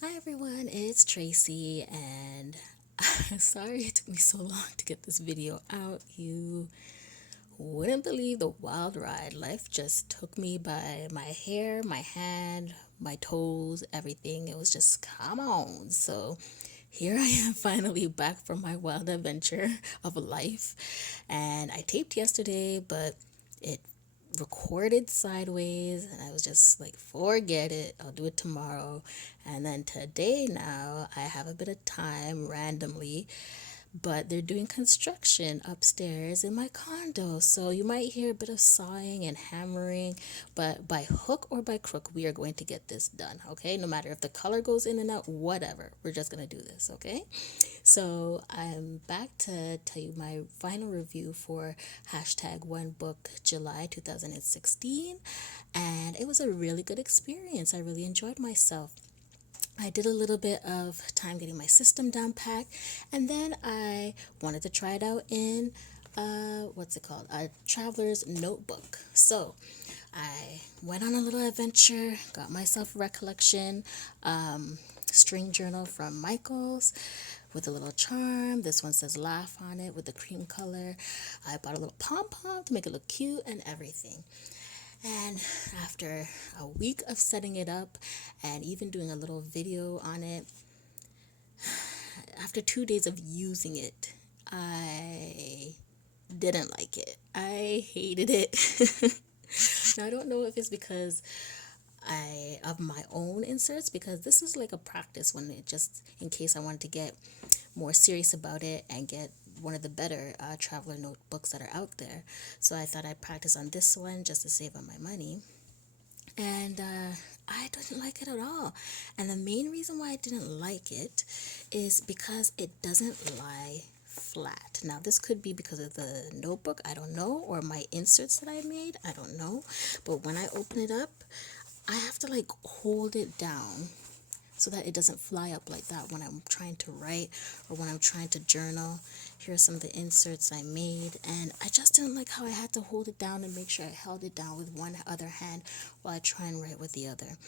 Hi everyone, it's Tracy, and sorry it took me so long to get this video out. You wouldn't believe the wild ride. Life just took me by my hair, my hand, my toes, everything. It was just, come on. So here I am finally back from my wild adventure of life. And I taped yesterday, but it recorded sideways, and I was just like, forget it, I'll do it tomorrow. And then today, now I have a bit of time randomly, but they're doing construction upstairs in my condo. So you might hear a bit of sawing and hammering, but by hook or by crook, we are going to get this done, okay? No matter if the color goes in and out, whatever, we're just gonna do this, okay? So I'm back to tell you my final review for hashtag One Book July 2016, and it was a really good experience. I really enjoyed myself. I did a little bit of time getting my system down packed, and then I wanted to try it out in what's it called? A traveler's notebook. So I went on a little adventure, got myself a recollection string journal from Michaels with a little charm. This one says laugh on it with the cream color. I bought a little pom pom to make it look cute and everything. And after a week of setting it up and even doing a little video on it, after 2 days of using it, I didn't like it. I hated it. Now, I don't know if it's because I of my own inserts, because this is like a practice one, it just in case I wanted to get more serious about it and get one of the better traveler notebooks that are out there. So I thought I'd practice on this one just to save on my money. And I didn't like it at all. And the main reason why I didn't like it is because it doesn't lie flat. Now, this could be because of the notebook, I don't know, or my inserts that I made, I don't know. But when I open it up, I have to like hold it down so that it doesn't fly up like that when I'm trying to write or when I'm trying to journal. Here are some of the inserts I made, and I just didn't like how I had to hold it down and make sure I held it down with one other hand while I try and write with the other.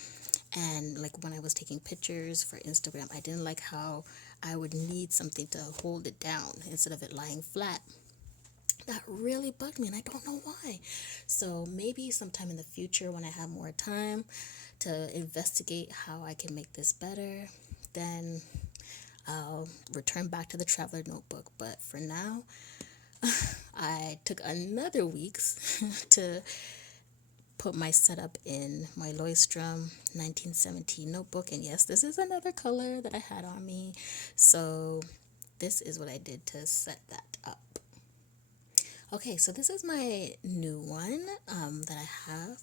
And like when I was taking pictures for Instagram, I didn't like how I would need something to hold it down instead of it lying flat. That really bugged me, and I don't know why. So maybe sometime in the future, when I have more time to investigate how I can make this better, then I'll return back to the traveler notebook. But for now, I took another weeks to put my setup in my Leuchtturm 1917 notebook. And yes, this is another color that I had on me. So this is what I did to set that up. Okay, so this is my new one that I have.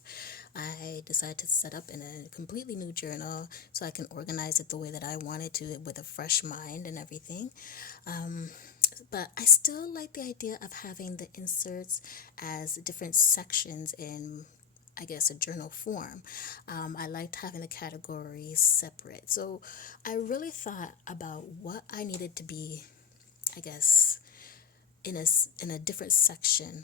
I decided to set up in a completely new journal so I can organize it the way that I wanted to with a fresh mind and everything. But I still like the idea of having the inserts as different sections in, I guess, a journal form. I liked having the categories separate. So I really thought about what I needed to be, I guess, in a different section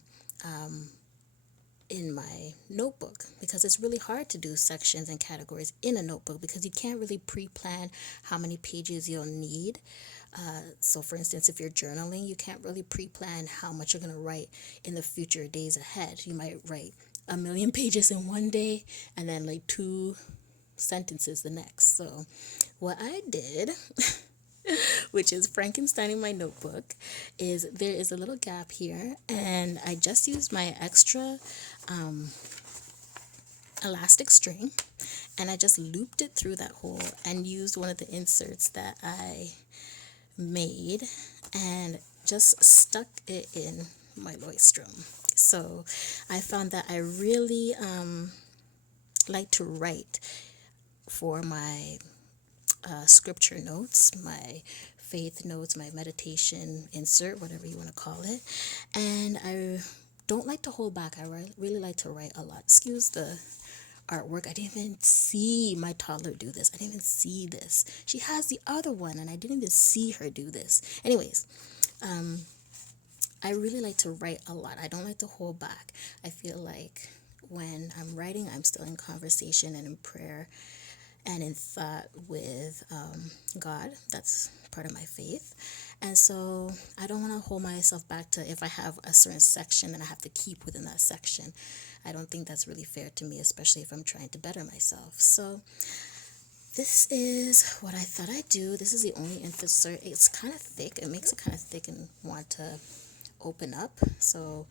in my notebook, because it's really hard to do sections and categories in a notebook because you can't really pre-plan how many pages you'll need. So for instance, if you're journaling, you can't really pre-plan how much you're going to write in the future days ahead. You might write a million pages in one day and then like two sentences the next. So what I did, which is Frankenstein in my notebook, is there is a little gap here, and I just used my extra elastic string, and I just looped it through that hole and used one of the inserts that I made and just stuck it in my Leuchtturm. So I found that I really like to write for my scripture notes, my faith notes, my meditation insert, whatever you want to call it. And I don't like to hold back. I really like to write a lot. Excuse the artwork. I didn't even see my toddler do this. I didn't even see this. She has the other one, and I didn't even see her do this. Anyways, I really like to write a lot. I don't like to hold back. I feel like when I'm writing, I'm still in conversation and in prayer, and in thought with God. That's part of my faith. And so I don't want to hold myself back to if I have a certain section that I have to keep within that section. I don't think that's really fair to me, especially if I'm trying to better myself. So this is what I thought I'd do. This is the only insert. It's kind of thick. It makes it kind of thick and want to open up. So,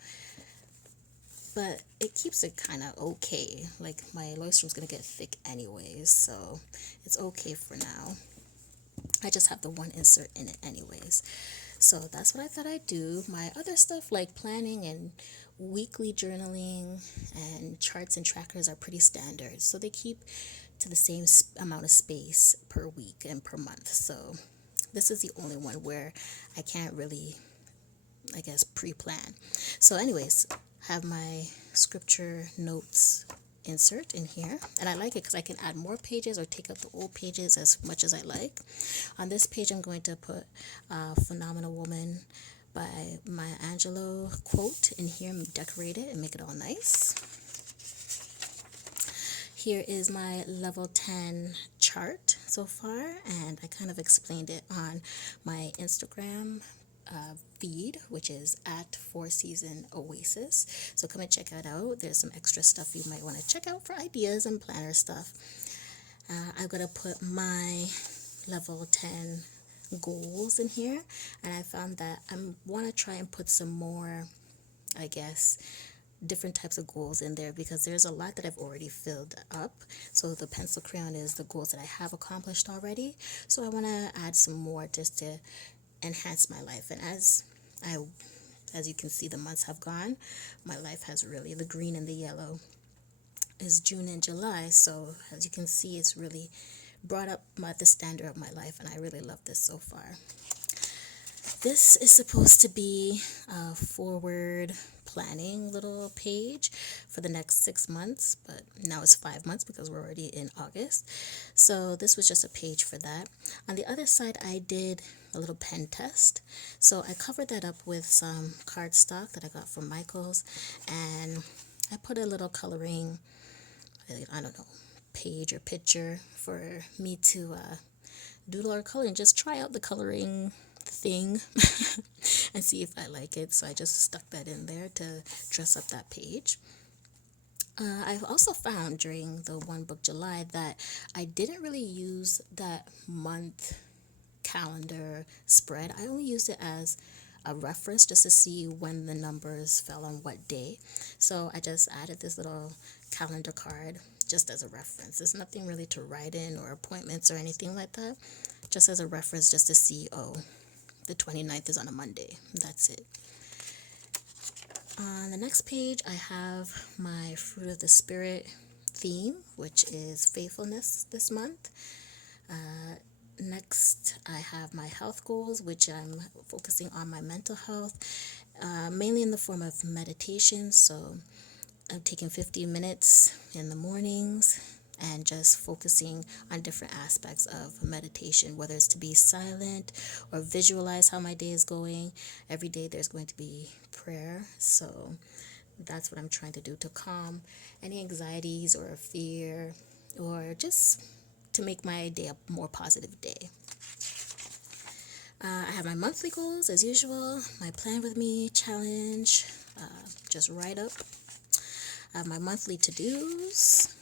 but it keeps it kind of okay. Like my Leuchtturm's going to get thick anyways, so it's okay for now. I just have the one insert in it anyways. So that's what I thought I'd do. My other stuff like planning and weekly journaling and charts and trackers are pretty standard. So they keep to the same amount of space per week and per month. So this is the only one where I can't really, I guess, pre-plan. So anyways, have my scripture notes insert in here, and I like it because I can add more pages or take out the old pages as much as I like. On this page I'm going to put Phenomenal Woman by Maya Angelou quote in here, decorate it and make it all nice. Here is my level 10 chart so far, and I kind of explained it on my Instagram feed, which is at 4Season Oasis. So come and check that out. There's some extra stuff you might want to check out for ideas and planner stuff. I'm going to put my level 10 goals in here, and I found that I want to try and put some more, I guess, different types of goals in there because there's a lot that I've already filled up. So the pencil crayon is the goals that I have accomplished already. So I want to add some more just to enhance my life. And as you can see, the months have gone, my life has really, the green and the yellow is June and July. So as you can see, it's really brought up the standard of my life, and I really love this so far. This is supposed to be a forward planning little page for the next 6 months, but now it's 5 months because we're already in August. So this was just a page for that. On the other side, I did a little pen test. So I covered that up with some cardstock that I got from Michaels, and I put a little coloring, I don't know, page or picture for me to doodle or color and just try out the coloring thing and see if I like it. So I just stuck that in there to dress up that page. I've also found during the One Book July that I didn't really use that month calendar spread. I only used it as a reference just to see when the numbers fell on what day. So I just added this little calendar card just as a reference. There's nothing really to write in or appointments or anything like that. Just as a reference just to see, oh, the 29th is on a Monday. That's it. On the next page, I have my Fruit of the Spirit theme, which is faithfulness this month. Next, I have my health goals, which I'm focusing on my mental health, mainly in the form of meditation. So I'm taking 15 minutes in the mornings and just focusing on different aspects of meditation, whether it's to be silent or visualize how my day is going. Every day there's going to be prayer. So that's what I'm trying to do to calm any anxieties or fear, or just to make my day a more positive day. I have my monthly goals as usual, my Plan With Me challenge, just write up. I have my monthly to-dos,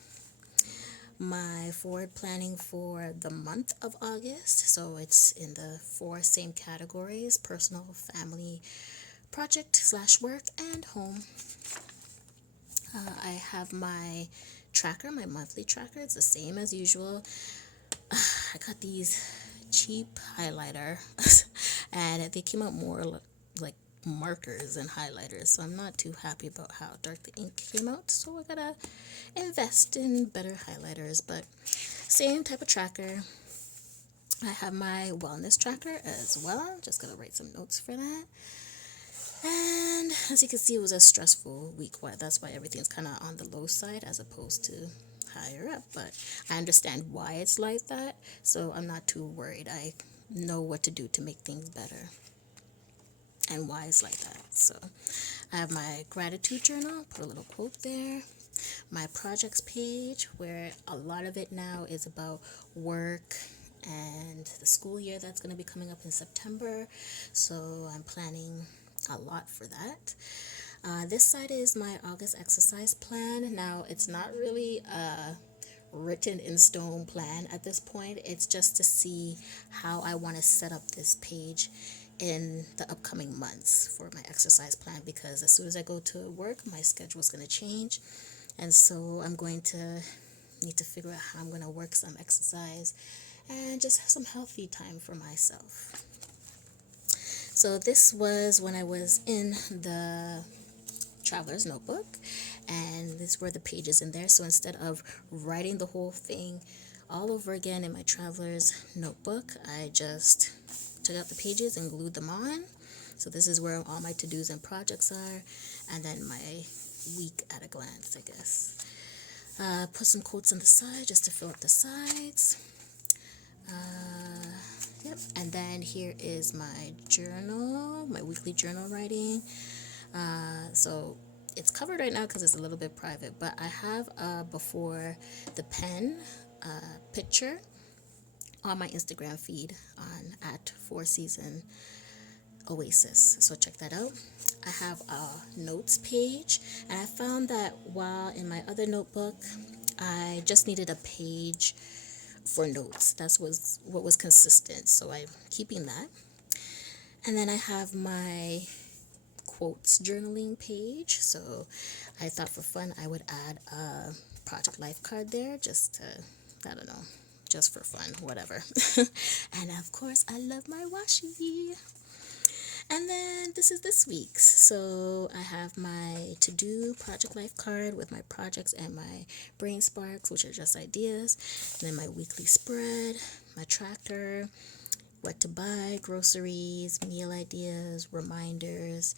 my forward planning for the month of August. So it's in the 4 same categories: personal, family, project / work, and home. I have my tracker, my monthly tracker. It's the same as usual. I got these cheap highlighter and they came out more like markers and highlighters, so I'm not too happy about how dark the ink came out, so I gotta invest in better highlighters. But same type of tracker. I have my wellness tracker as well. Just gonna write some notes for that. And as you can see, it was a stressful week. That's why everything's kind of on the low side as opposed to higher up. But I understand why it's like that, so I'm not too worried. I know what to do to make things better and why it's like that. So I have my gratitude journal, put a little quote there. my projects page, where a lot of it now is about work and the school year that's going to be coming up in September. So I'm planning a lot for that. This side is my August exercise plan. Now, it's not really a written in stone plan at this point. It's just to see how I want to set up this page in the upcoming months for my exercise plan, because as soon as I go to work, my schedule is going to change. And so I'm going to need to figure out how I'm going to work some exercise and just have some healthy time for myself. So this was when I was in the traveler's notebook, and these were the pages in there. So instead of writing the whole thing all over again in my traveler's notebook, I just took out the pages and glued them on. So this is where all my to-dos and projects are, and then my week at a glance, I guess. Put some quotes on the side just to fill up the sides. Yep. And then here is my journal, my weekly journal writing. So it's covered right now because it's a little bit private, but I have before the pen picture on my Instagram feed on at 4Season Oasis. So check that out. I have a notes page, and I found that while in my other notebook I just needed a page for notes. What was consistent, so I'm keeping that. And then I have my quotes journaling page. So I thought for fun I would add a project life card there, just to, I don't know, just for fun, whatever. And of course I love my washi. And then this is this week's. So I have my to-do project life card with my projects and my brain sparks, which are just ideas. And then my weekly spread, my tracker, what to buy, groceries, meal ideas, reminders,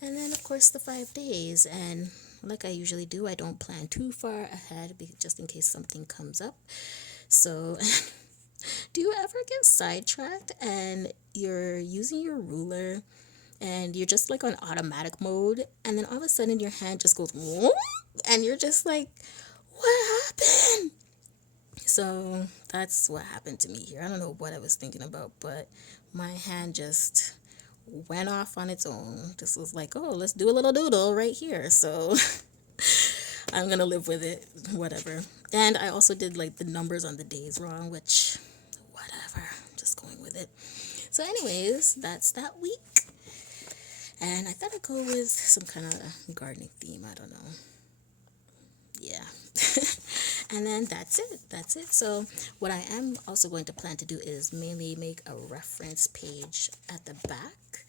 and then of course the 5 days. And like I usually do, I don't plan too far ahead just in case something comes up. So do you ever get sidetracked and you're using your ruler and you're just like on automatic mode, and then all of a sudden your hand just goes whoop, and you're just like, what happened? So that's what happened to me here. I don't know what I was thinking about, but my hand just went off on its own. Just was like, oh, let's do a little doodle right here. So I'm gonna live with it, whatever. And I also did like the numbers on the days wrong, which whatever, just going with it. So anyways, that's that week. And I thought I'd go with some kind of gardening theme. I don't know. Yeah. And then that's it. So what I am also going to plan to do is mainly make a reference page at the back.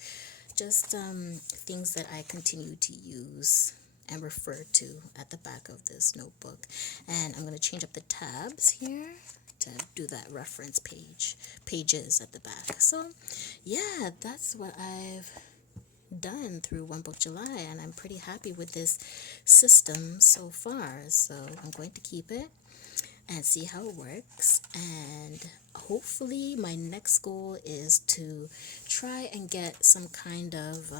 Just things that I continue to use and refer to at the back of this notebook. And I'm going to change up the tabs here to do that reference pages at the back. So yeah, that's what I've done through One Book July, and I'm pretty happy with this system so far. So I'm going to keep it and see how it works, and hopefully my next goal is to try and get some kind of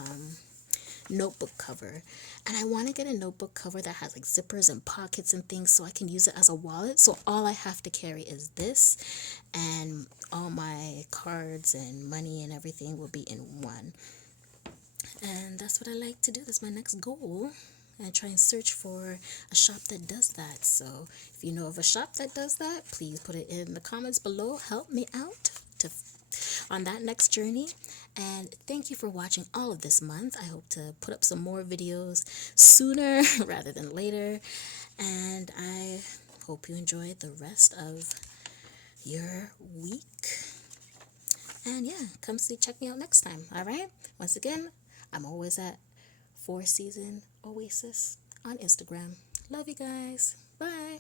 notebook cover. And I want to get a notebook cover that has like zippers and pockets and things, so I can use it as a wallet. So all I have to carry is this, and all my cards and money and everything will be in one. And that's what I like to do. That's my next goal. And try and search for a shop that does that. So if you know of a shop that does that, please put it in the comments below. Help me out on that next journey. And thank you for watching all of this month. I hope to put up some more videos sooner rather than later. And I hope you enjoy the rest of your week. And yeah, come check me out next time. All right. Once again, I'm always at 4Season Oasis on Instagram. Love you guys. Bye.